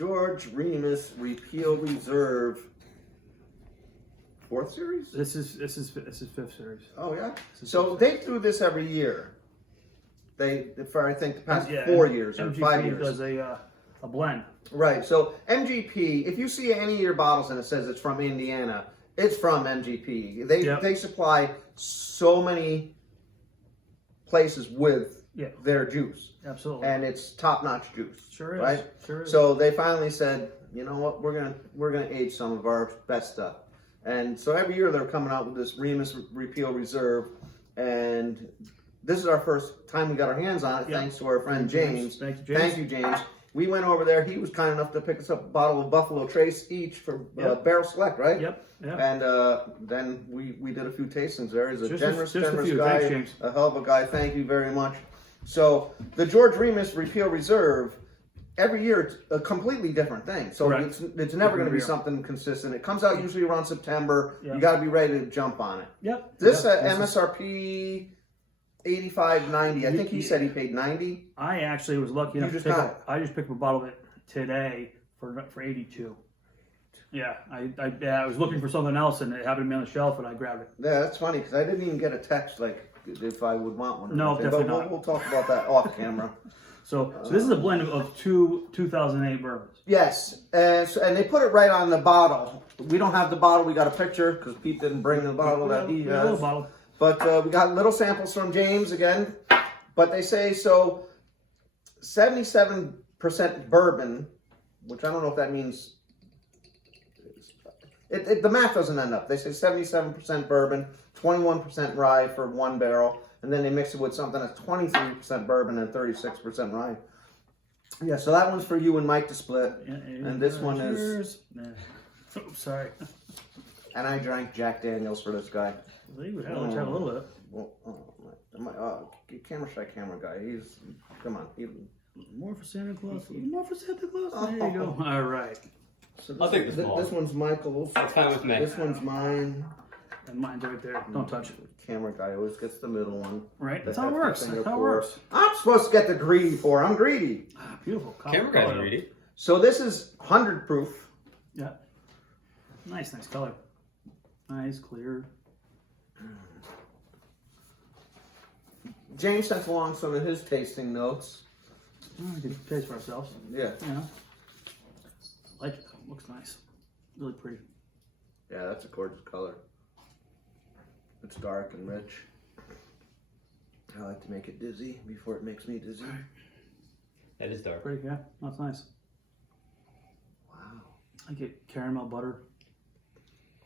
George Remus Repeal Reserve. 4th series? This is 5th series. Oh yeah. So they do this every year. For I think the past Yeah, 4 years or MGP 5 years. does a blend. Right. So MGP, if you see any of your bottles and it says it's from Indiana, it's from MGP. They supply so many places with their juice. Absolutely. And it's top-notch juice. Sure is. Right? Sure is. So they finally said, you know what, we're gonna age some of our best stuff. And so every year they're coming out with this Remus Repeal Reserve, and this is our first time we got our hands on it, thanks to our friend James. Thank you, James. Thank you, James. We went over there. He was kind enough to pick us up a bottle of Buffalo Trace each for Barrel Select, right? Yep. And then we did a few tastings there. He's a generous a few. guy, Thanks, James. a hell of a guy. Thank you very much. So the George Remus Repeal Reserve, every year it's a completely different thing. So it's never going to be something consistent. It comes out usually around September. Yep. You got to be ready to jump on it. Yep. This MSRP $85.90. I think he said he paid $90. I actually was lucky enough to pick up. I just picked up a bottle of it today for $82. Yeah, I was looking for something else and it happened to be on the shelf and I grabbed it. Yeah, that's funny because I didn't even get a text like if I would want one. No, definitely not. We'll talk about that off camera. So this is a blend of two 2008 bourbons. Yes, and they put it right on the bottle. We don't have the bottle. We got a picture because Pete didn't bring the bottle that he has. But we got little samples from James again. But they say so 77% bourbon, which I don't know if that means. The math doesn't end up. They say 77% bourbon, 21% rye for 1 barrel, and then they mix it with something that's 23% bourbon and 36% rye. Yeah, so that one's for you and Mike to split, and this one is. Oh, sorry. And I drank Jack Daniels for this guy. Let's have a little bit. Well, camera shy camera guy. Come on. More for Santa Claus. More for Santa Claus. There you go. All right. So I'll take this. This one's Michael's. That's fine with me. This one's mine. And mine's right there. Don't touch it. Camera guy always gets the middle one. Right. That's how it works. That's how it works. I'm supposed to get the greedy for. I'm greedy. Ah, beautiful. Camera guy's greedy. So this is 100 proof. Yeah. Nice color. Nice, clear. James sent along some of his tasting notes. Oh, we can taste for ourselves. Yeah. Yeah. Like it. Looks nice. Really pretty. Yeah, that's a gorgeous color. It's dark and rich. I like to make it dizzy before it makes me dizzy. That is dark. Pretty, yeah. That's nice. Wow. I get caramel butter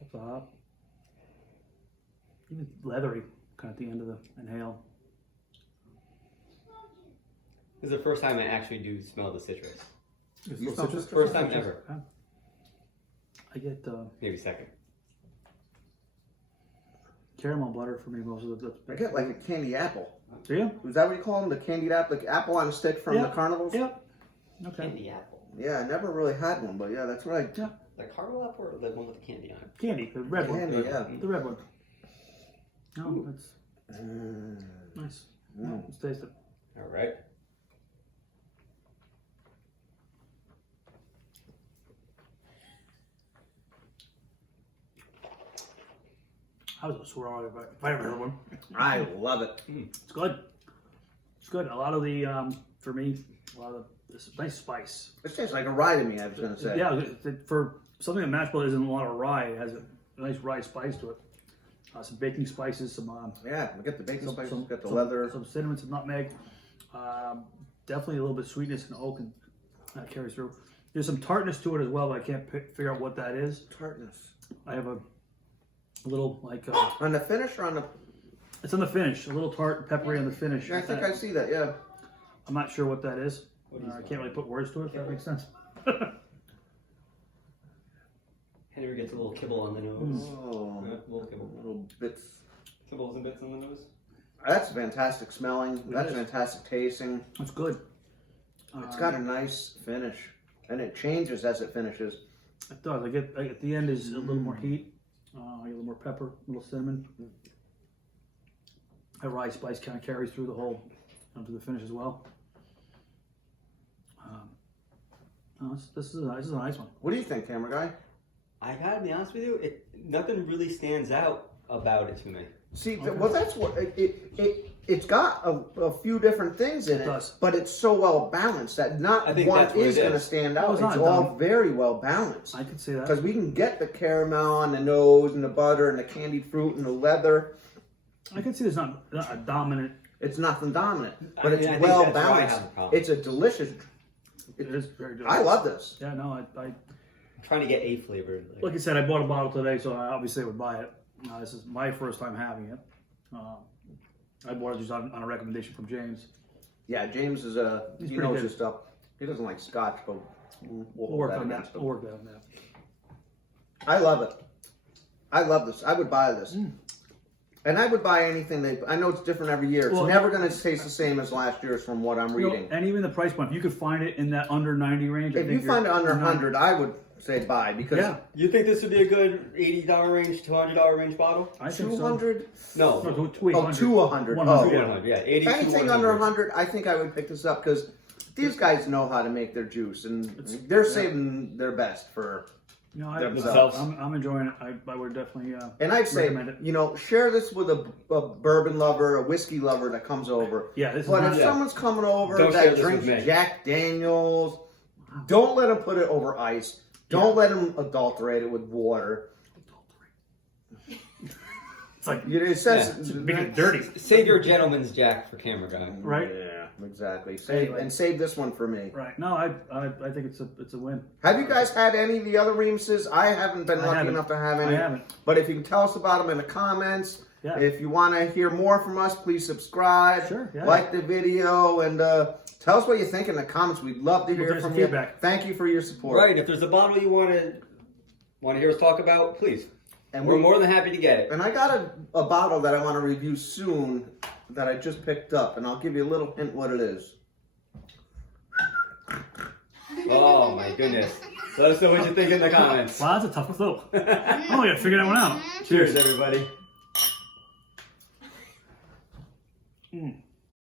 up the top. Even leathery kind of at the end of the inhale. This is the first time I actually do smell the citrus. You smell citrus? First time ever. Yeah. I get Maybe second. caramel butter for me most of the time. I get like a candy apple. Do you? Is that what you call them? The candied apple? Like apple on a stick from the carnivals? Yep. Okay. Candy apple. Yeah, I never really had one, but yeah, that's right. Yeah. The caramel apple or the one with the candy on it? Candy, the red Candy, one. yeah. The red one. No, that's nice. No, let's taste it. All right. I was a swirl if I ever heard one. I love it. It's good. It's good. A lot of the, for me, a lot of this nice spice. It tastes like a rye to me, I was going to say. Yeah, for something that mash bill isn't a lot of rye, it has a nice rye spice to it. Some baking spices, some Yeah, we get the bacon spices, some, got the some, leather. some cinnamon, some nutmeg. Definitely a little bit of sweetness and oak and that carries through. There's some tartness to it as well, but I can't figure out what that is. Tartness. I have a little like on the finish or on the? It's on the finish. A little tart and peppery on the finish. Yeah, I think I see that. Yeah. I'm not sure what that is. I can't really put words to it. If that makes sense. Henry gets a little kibble on the nose. Oh, Yeah, little kibble. little bits. Kibbles and bits on the nose. That's fantastic smelling. That's fantastic tasting. It's good. It's got a nice finish, and it changes as it finishes. It does. I get at the end is a little more heat. I get a little more pepper, a little cinnamon. That rye spice kind of carries through the whole, to the finish as well. Oh, this is a nice one. What do you think, camera guy? I gotta be honest with you, nothing really stands out about it to me. See, well, that's what it's got a few different things in it, but it's so well balanced that not one is going to stand out. No, it's all very well balanced. I can see that because we can get the caramel on the nose and the butter and the candied fruit and the leather. I can see there's not a dominant. It's nothing dominant, but I mean, it's well balanced. It's a delicious. It is very delicious. I love this. Yeah, no, I'm trying to get a flavor. Like I said, I bought a bottle today, so I obviously would buy it. This is my first time having it. I bought it just on a recommendation from James. Yeah, James is he knows his stuff. He doesn't like scotch, but we'll work on that. We'll work on that. I love it. I love this. I would buy this. And I would buy anything I know it's different every year. It's never going to taste the same as last year's from what I'm reading. And even the price point, if you could find it in that under 90 range. If you find it under 100, I would say buy because You think this would be a good $80 range, $200 range bottle? I think 200? No. To 100. Oh, to 100. 100, yeah. 80 Anything under 100, I think I would pick this up because these guys know how to make their juice and they're saving their best for themselves. I'm enjoying it. I would definitely and I'd say, recommend it. you know, share this with a bourbon lover, a whiskey lover that comes over. Yeah, this is But not, if someone's coming over Don't share that this drinks with me. Jack Daniels, don't let them put it over ice. Don't let them adulterate it with water. It's like It says make it dirty, Save your gentleman's Jack for camera guy. right? Yeah, exactly. Save this one for me. Right. No, I think it's a win. Have you guys had any of the other Remuses? I haven't been lucky enough to have any. I haven't. But if you can tell us about them in the comments. Yeah. If you want to hear more from us, please subscribe. Sure, yeah. Like the video and tell us what you think in the comments. We'd love to hear from you. Feedback. Thank you for your support. Right. If there's a bottle you want to hear us talk about, please. And we're more than happy to get it. And I got a bottle that I want to review soon that I just picked up, and I'll give you a little hint what it is. Oh my goodness. Let us know what you think in the comments. Wow, that's a tough one. Oh, yeah, figure that one out. Cheers, everybody.